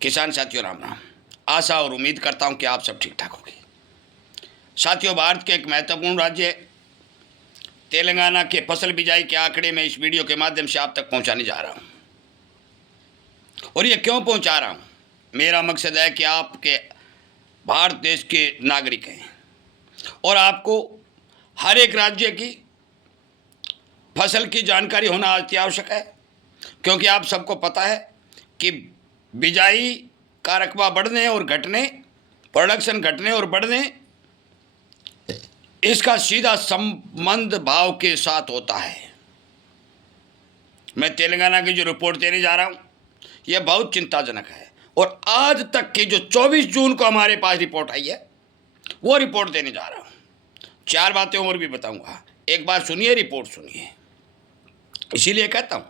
किसान साथियों राम राम। आशा और उम्मीद करता हूं कि आप सब ठीक ठाक होंगे। साथियों, भारत के एक महत्वपूर्ण राज्य तेलंगाना के फसल बिजाई के आंकड़े में इस वीडियो के माध्यम से आप तक पहुंचाने जा रहा हूं। और ये क्यों पहुंचा रहा हूं? मेरा मकसद है कि आपके भारत देश के नागरिक हैं और आपको हर एक राज्य की फसल की जानकारी होना अति आवश्यक है, क्योंकि आप सबको पता है कि बिजाई का रकबा बढ़ने और घटने, प्रोडक्शन घटने और बढ़ने, इसका सीधा संबंध भाव के साथ होता है। मैं तेलंगाना की जो रिपोर्ट देने जा रहा हूं, यह बहुत चिंताजनक है और आज तक की जो 24 जून को हमारे पास रिपोर्ट आई है, वो रिपोर्ट देने जा रहा हूं। 4 बातें और भी बताऊंगा, एक बार सुनिए, रिपोर्ट सुनिए। इसीलिए कहता हूं,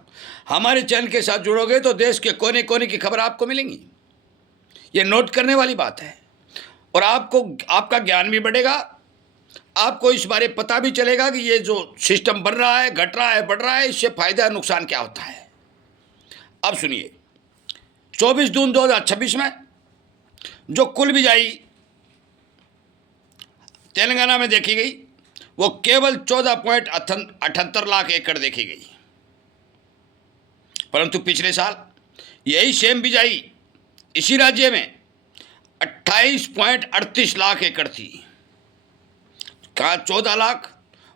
हमारे चैनल के साथ जुड़ोगे तो देश के कोने कोने की खबर आपको मिलेंगी। ये नोट करने वाली बात है और आपको आपका ज्ञान भी बढ़ेगा, आपको इस बारे पता भी चलेगा कि ये जो सिस्टम बन रहा है, घट रहा है, बढ़ रहा है, इससे फायदा नुकसान क्या होता है। अब सुनिए, 24 जून 2026 में जो कुल बिजाई तेलंगाना में देखी गई वो केवल 14.78 लाख एकड़ देखी गई। परंतु पिछले साल यही सेम बिजाई इसी राज्य में 28.38 लाख एकड़ थी। कहाँ 14 लाख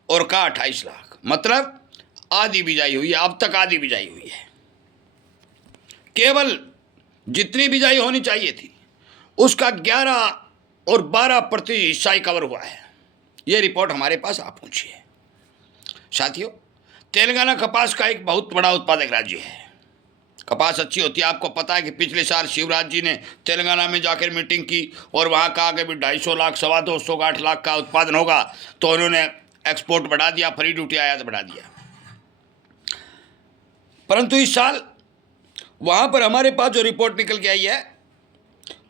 और कहाँ 28 लाख, मतलब आधी बिजाई हुई है। अब तक आधी बिजाई हुई है। केवल जितनी बिजाई होनी चाहिए थी उसका 11 और 12% हिस्सा ही कवर हुआ है। ये रिपोर्ट हमारे पास आप पहुंची है। साथियों, तेलंगाना कपास का एक बहुत बड़ा उत्पादक राज्य है। कपास अच्छी होती है। आपको पता है कि पिछले साल शिवराज जी ने तेलंगाना में जाकर मीटिंग की और वहाँ कहा कि भी 250 लाख, 225 लाख का उत्पादन होगा, तो उन्होंने एक्सपोर्ट बढ़ा दिया, फ्री ड्यूटी आयात बढ़ा दिया। परंतु इस साल वहाँ पर हमारे पास जो रिपोर्ट निकल के आई है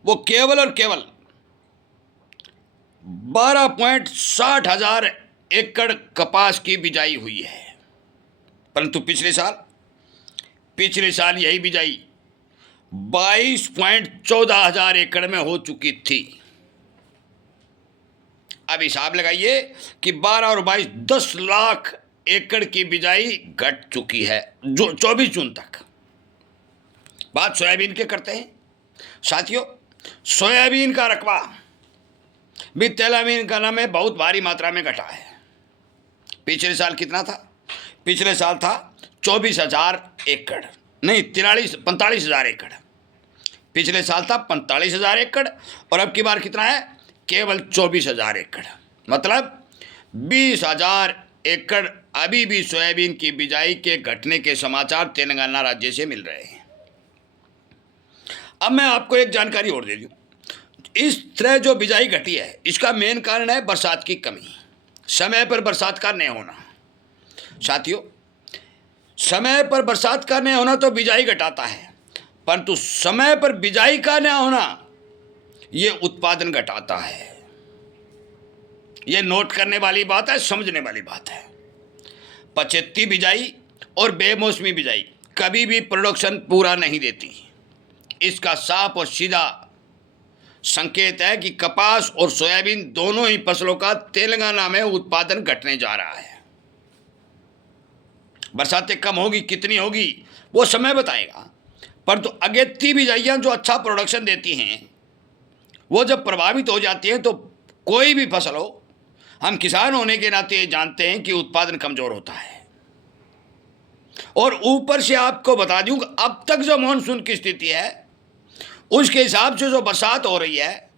वो केवल और केवल 12.60 हजार एकड़ कपास की बिजाई हुई है। परंतु पिछले साल यही बिजाई 22.14 हजार एकड़ में हो चुकी थी। अब हिसाब लगाइए कि 12 और 22 10 लाख एकड़ की बिजाई घट चुकी है जो 24 जून तक। बात सोयाबीन के करते हैं। साथियों, सोयाबीन का रकबा भी तेलंगाना में बहुत भारी मात्रा में घटा है। पिछले साल कितना था? पिछले साल था 24,000 एकड़, नहीं 45,000 एकड़। पिछले साल था 45,000 एकड़ और अब की बार कितना है? केवल 24,000 एकड़, मतलब 20,000 एकड़ अभी भी सोयाबीन की बिजाई के घटने के समाचार तेलंगाना राज्य से मिल रहे हैं। अब मैं आपको एक जानकारी और दे दूं। इस तरह जो बिजाई घटी है, इसका मेन कारण है बरसात की कमी, समय पर बरसात का नहीं होना। साथियों, समय पर बरसात का नहीं होना तो बिजाई घटाता है, परंतु समय पर बिजाई का नहीं होना ये उत्पादन घटाता है। ये नोट करने वाली बात है, समझने वाली बात है। पछेती बिजाई और बेमौसमी बिजाई कभी भी प्रोडक्शन पूरा नहीं देती। इसका साफ और सीधा संकेत है कि कपास और सोयाबीन दोनों ही फसलों का तेलंगाना में उत्पादन घटने जा रहा है। बरसातें कम होगी, कितनी होगी वो समय बताएगा, परंतु अगेती बिजाइयाँ जो अच्छा प्रोडक्शन देती हैं वो जब प्रभावित हो जाती हैं तो कोई भी फसल हो, हम किसान होने के नाते जानते हैं कि उत्पादन कमजोर होता है। और ऊपर से आपको बता दूं कि अब तक जो मानसून की स्थिति है उसके हिसाब से जो बरसात हो रही है,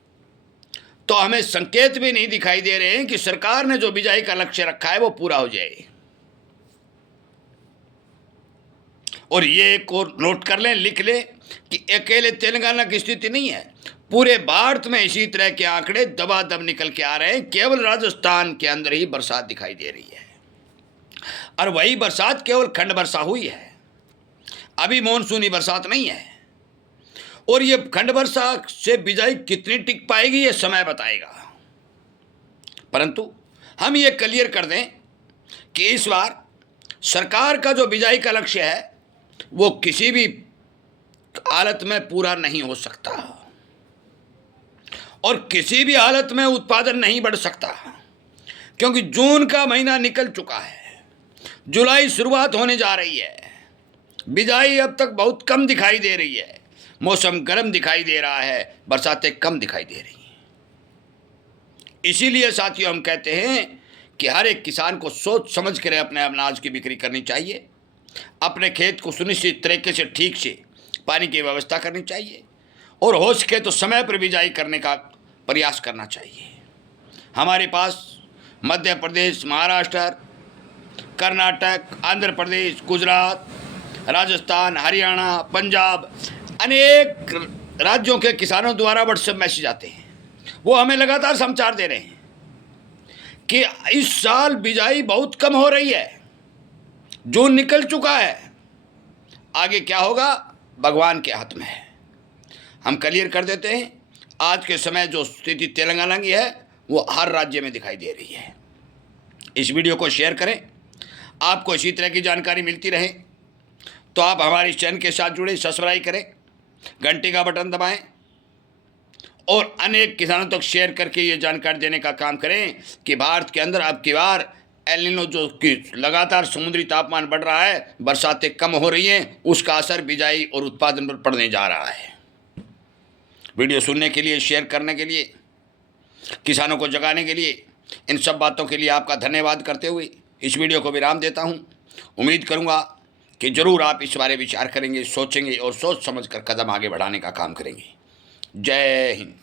तो हमें संकेत भी नहीं दिखाई दे रहे हैं कि सरकार ने जो बिजाई का लक्ष्य रखा है वो पूरा हो जाए। और ये एक और नोट कर लें, लिख लें कि अकेले तेलंगाना की स्थिति नहीं है, पूरे भारत में इसी तरह के आंकड़े दबादब निकल के आ रहे हैं। केवल राजस्थान के अंदर ही बरसात दिखाई दे रही है और वही बरसात केवल खंड वर्षा हुई है, अभी मानसूनी बरसात नहीं है। और ये खंड वर्षा से बिजाई कितनी टिक पाएगी ये समय बताएगा। परंतु हम ये क्लियर कर दें कि इस बार सरकार का जो बिजाई का लक्ष्य है वो किसी भी हालत में पूरा नहीं हो सकता और किसी भी हालत में उत्पादन नहीं बढ़ सकता, क्योंकि जून का महीना निकल चुका है, जुलाई शुरुआत होने जा रही है। बिजाई अब तक बहुत कम दिखाई दे रही है, मौसम गर्म दिखाई दे रहा है, बरसातें कम दिखाई दे रही हैं। इसीलिए साथियों हम कहते हैं कि हर एक किसान को सोच समझ कर अपने अनाज की बिक्री करनी चाहिए, अपने खेत को सुनिश्चित तरीके से ठीक से पानी की व्यवस्था करनी चाहिए और हो सके तो समय पर बिजाई करने का प्रयास करना चाहिए। हमारे पास मध्य प्रदेश, महाराष्ट्र, कर्नाटक, आंध्र प्रदेश, गुजरात, राजस्थान, हरियाणा, पंजाब, अनेक राज्यों के किसानों द्वारा व्हाट्सएप मैसेज आते हैं। वो हमें लगातार समाचार दे रहे हैं कि इस साल बिजाई बहुत कम हो रही है, जून निकल चुका है, आगे क्या होगा भगवान के हाथ में है। हम क्लियर कर देते हैं, आज के समय जो स्थिति तेलंगाना की है वो हर राज्य में दिखाई दे रही है। इस वीडियो को शेयर करें, आपको इसी तरह की जानकारी मिलती रहे तो आप हमारे चैनल के साथ जुड़े, सब्सक्राइब करें, घंटी का बटन दबाएं और अनेक किसानों तक शेयर करके ये जानकारी देने का काम करें कि भारत के अंदर अब की बार एल नीनो जो कि लगातार समुद्री तापमान बढ़ रहा है, बरसातें कम हो रही हैं, उसका असर बिजाई और उत्पादन पर पड़ने जा रहा है। वीडियो सुनने के लिए, शेयर करने के लिए, किसानों को जगाने के लिए, इन सब बातों के लिए आपका धन्यवाद करते हुए इस वीडियो को विराम देता हूं। उम्मीद करूंगा कि ज़रूर आप इस बारे विचार करेंगे, सोचेंगे और सोच समझ कर कदम आगे बढ़ाने का काम करेंगे। जय हिंद।